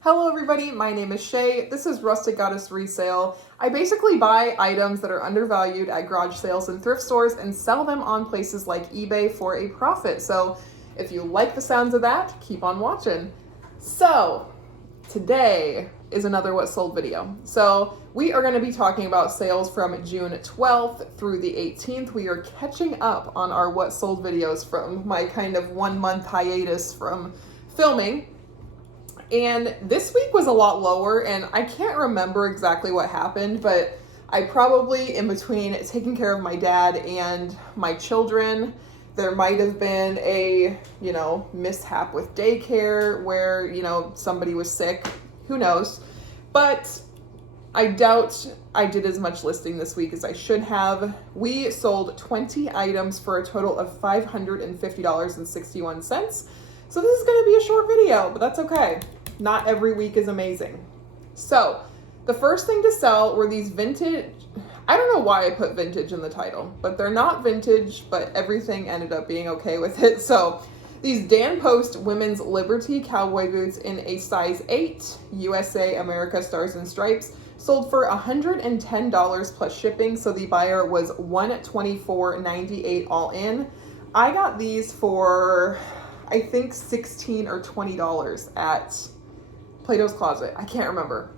Hello everybody, my name is Shay. This is Rustic Goddess Resale. I basically buy items that are undervalued at garage sales and thrift stores and sell them on places like eBay for a profit. So if you like the sounds of that, keep on watching. So today is another What Sold video. So we are going to be talking about sales from June 12th through the 18th. We are catching up on our What Sold videos from my kind of 1 month hiatus from filming. And this week was a lot lower, and I can't remember exactly what happened, but I probably, in between taking care of my dad and my children, there might have been a, mishap with daycare where, somebody was sick. Who knows? But I doubt I did as much listing this week as I should have. We sold 20 items for a total of $550.61. So this is going to be a short video, but that's okay. Not every week is amazing. So the first thing to sell were these vintage, I don't know why I put vintage in the title, but they're not vintage, but everything ended up being okay with it. So these Dan Post Women's Liberty cowboy boots in a size 8, USA, America, Stars and Stripes, sold for $110 plus shipping. So the buyer was $124.98 all in. I got these for, I think, $16 or $20 at Plato's Closet. I can't remember.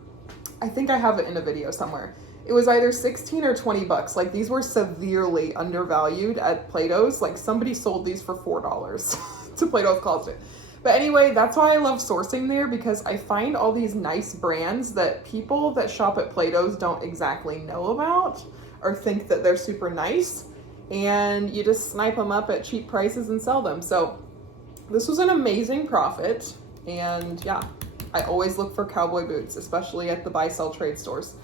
I think I have it in a video somewhere. It was either 16 or 20 bucks. Like, these were severely undervalued at Plato's. Like, somebody sold these for $4 to Plato's Closet. But anyway, that's why I love sourcing there, because I find all these nice brands that people that shop at Plato's don't exactly know about or think that they're super nice. And you just snipe them up at cheap prices and sell them. So this was an amazing profit. And yeah, I always look for cowboy boots, especially at the buy-sell trade stores.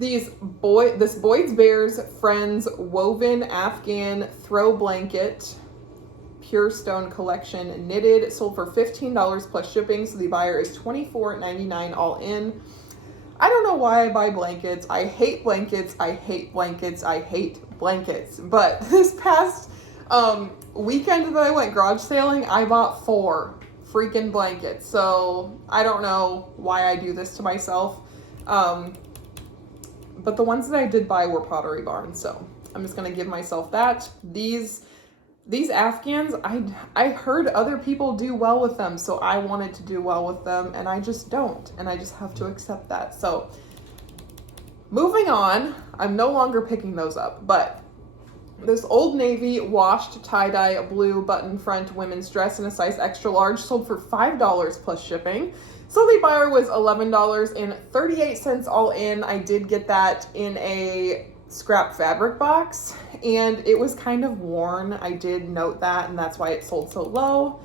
This Boyd's Bears Friends woven Afghan throw blanket, pure stone collection, knitted, sold for $15 plus shipping. So the buyer is $24.99 all in. I don't know why I buy blankets. I hate blankets. I hate blankets. I hate blankets. But this past weekend that I went garage sailing, I bought 4 freaking blankets. So I don't know why I do this to myself. But the ones that I did buy were Pottery Barn. So I'm just going to give myself that. These Afghans, I heard other people do well with them. So I wanted to do well with them, and I just don't. And I just have to accept that. So moving on, I'm no longer picking those up, but this Old Navy washed tie-dye blue button front women's dress in a size extra large sold for $5 plus shipping. So the buyer was $11.38 all in. I did get that in a scrap fabric box, and it was kind of worn. I did note that, and that's why it sold so low.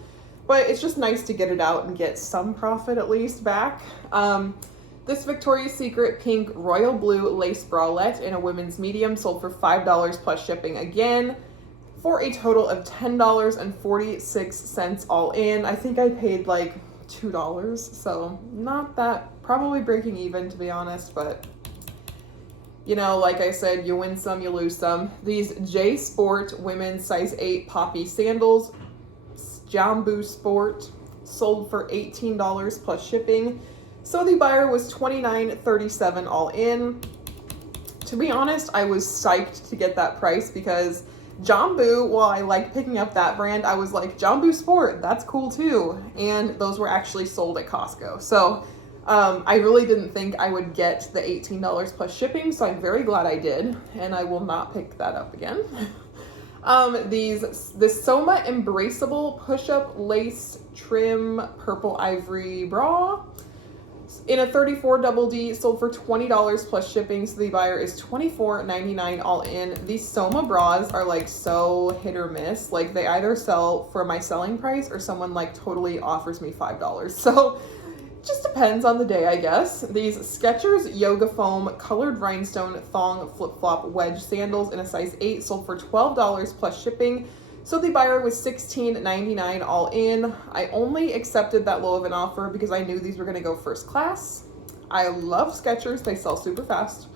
But it's just nice to get it out and get some profit at least back. This Victoria's Secret pink royal blue lace bralette in a women's medium sold for $5 plus shipping again, for a total of $10.46 all in. I think I paid like $2, so not that, probably breaking even to be honest, but like I said, you win some, you lose some. These J Sport women's size 8 poppy sandals, Jambu Sport, sold for $18 plus shipping. So the buyer was $29.37 all in. To be honest, I was psyched to get that price because Jambu, while I like picking up that brand, I was like, Jambu Sport, that's cool too. And those were actually sold at Costco. So I really didn't think I would get the $18 plus shipping, so I'm very glad I did, and I will not pick that up again. This Soma Embraceable push-up lace trim purple ivory bra in a 34 double D sold for $20 plus shipping, so the buyer is $24.99 all in. These Soma bras are like so hit or miss. Like, they either sell for my selling price or someone like totally offers me $5. So just depends on the day, I guess. These Skechers Yoga Foam colored rhinestone thong flip-flop wedge sandals in a size 8 sold for $12 plus shipping. So the buyer was $16.99 all in. I only accepted that low of an offer because I knew these were going to go first class. I love Skechers. They sell super fast.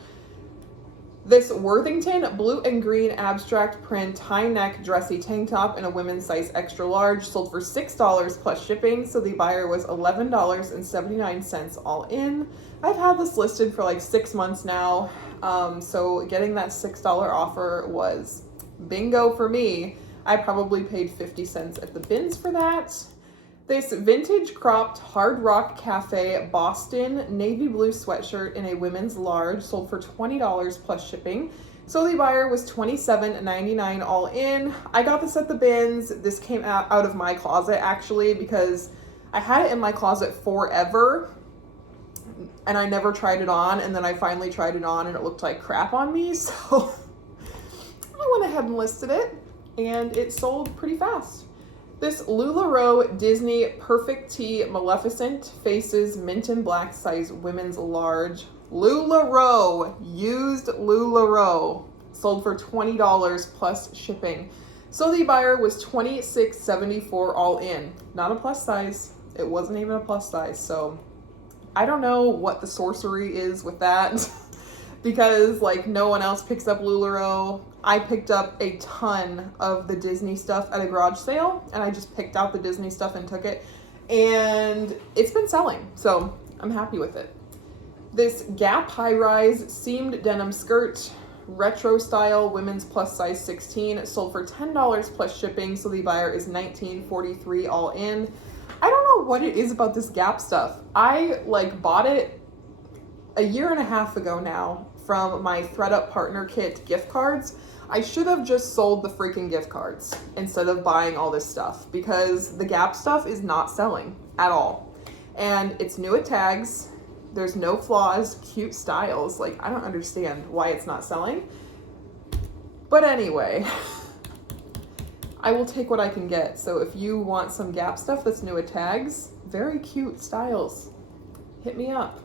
This Worthington blue and green abstract print high neck dressy tank top in a women's size extra large sold for $6 plus shipping. So the buyer was $11.79 all in. I've had this listed for like 6 months now. So getting that $6 offer was bingo for me. I probably paid 50 cents at the bins for that. This vintage cropped Hard Rock Cafe Boston navy blue sweatshirt in a women's large sold for $20 plus shipping. So the buyer was $27.99 all in. I got this at the bins. This came out of my closet actually because I had it in my closet forever and I never tried it on, and then I finally tried it on and it looked like crap on me. So I went ahead and listed it and it sold pretty fast. This LuLaRoe Disney Perfect Tee Maleficent Faces Mint and Black size women's large. LuLaRoe, used LuLaRoe, sold for $20 plus shipping. So the buyer was $26.74 all in. Not a plus size. It wasn't even a plus size. So I don't know what the sorcery is with that because like no one else picks up LuLaRoe. I picked up a ton of the Disney stuff at a garage sale, and I just picked out the Disney stuff and took it, and it's been selling, so I'm happy with it. This Gap high-rise seamed denim skirt, retro style, women's plus size 16, sold for $10 plus shipping, so the buyer is $19.43 all in. I don't know what it is about this Gap stuff. I bought it a year and a half ago now from my ThredUp Partner Kit gift cards. I should have just sold the freaking gift cards instead of buying all this stuff because the Gap stuff is not selling at all. And it's new at tags. There's no flaws, cute styles. Like, I don't understand why it's not selling. But anyway, I will take what I can get. So if you want some Gap stuff that's new at tags, very cute styles, hit me up.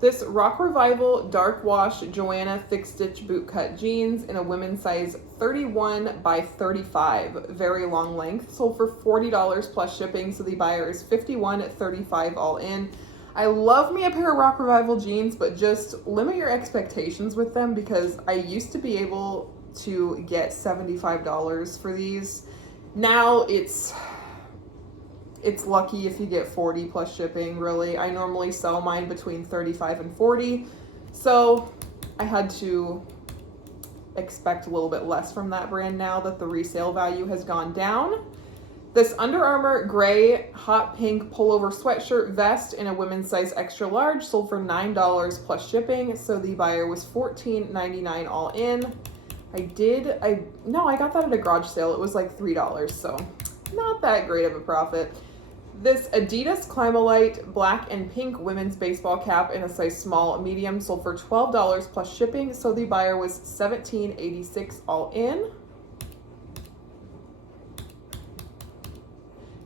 This Rock Revival Dark Wash Joanna Thick Stitch Bootcut Jeans in a women's size 31 by 35, very long length, sold for $40 plus shipping, so the buyer is $51.35 all in. I love me a pair of Rock Revival jeans, but just limit your expectations with them because I used to be able to get $75 for these. Now it's lucky if you get 40 plus shipping, really. I normally sell mine between 35 and 40, so I had to expect a little bit less from that brand now that the resale value has gone down. This Under Armour gray hot pink pullover sweatshirt vest in a women's size extra large sold for $9 plus shipping, so the buyer was $14.99 all in. I got that at a garage sale. It was like $3, so not that great of a profit. This Adidas Climalite black and pink women's baseball cap in a size small medium sold for $12 plus shipping, so the buyer was $17.86 all in.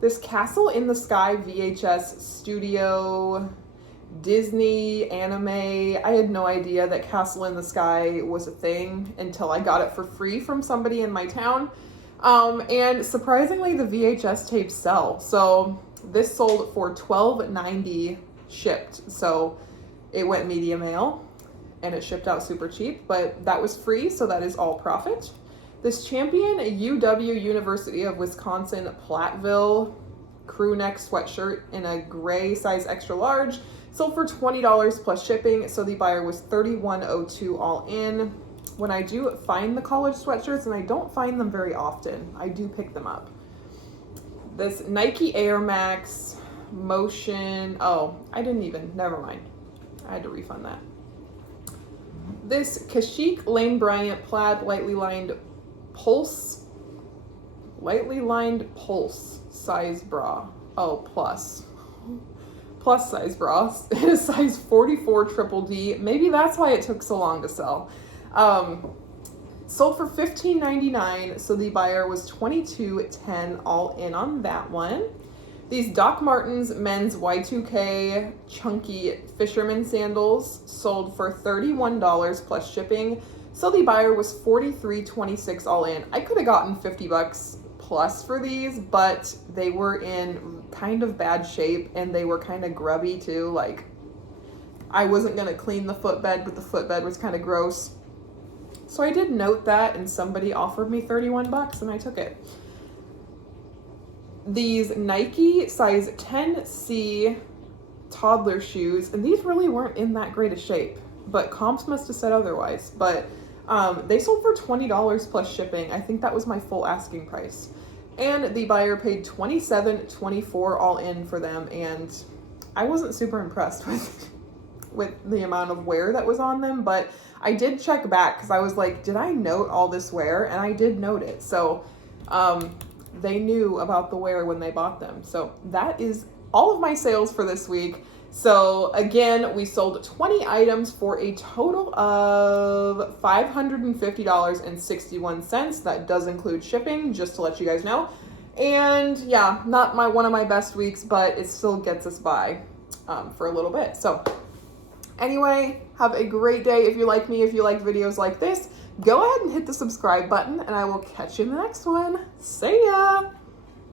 This Castle in the Sky VHS Studio Disney anime. I had no idea that Castle in the Sky was a thing until I got it for free from somebody in my town. And surprisingly, the VHS tapes sell. So this sold for $12.90 shipped. So it went media mail and it shipped out super cheap, but that was free, so that is all profit. This Champion UW University of Wisconsin Platteville crew neck sweatshirt in a gray size extra large sold for $20 plus shipping, so the buyer was $31.02 all in. When I do find the college sweatshirts, and I don't find them very often, I do pick them up. This Nike Air Max Motion, never mind. I had to refund that. This Kashik Lane Bryant plaid lightly lined pulse size bra. Plus size bra in a size 44 triple D. Maybe that's why it took so long to sell. Sold for $15.99, so the buyer was $22.10 all in on that one. These Doc Martens men's Y2K chunky fisherman sandals sold for $31 plus shipping, so the buyer was $43.26 all in. I could have gotten $50 plus for these, but they were in kind of bad shape and they were kind of grubby too. Like, I wasn't gonna clean the footbed, but the footbed was kind of gross. So I did note that, and somebody offered me 31 bucks and I took it. These Nike size 10C toddler shoes, and these really weren't in that great a shape, but comps must have said otherwise. But they sold for $20 plus shipping. I think that was my full asking price. And the buyer paid $27.24 all in for them, and I wasn't super impressed with the amount of wear that was on them, but I did check back because I was like, did I note all this wear? And I did note it. So they knew about the wear when they bought them. So that is all of my sales for this week. So again, we sold 20 items for a total of $550.61. That does include shipping, just to let you guys know. And yeah, not one of my best weeks, but it still gets us by for a little bit. So anyway, have a great day. If you like me, if you like videos like this, go ahead and hit the subscribe button, and I will catch you in the next one. See ya!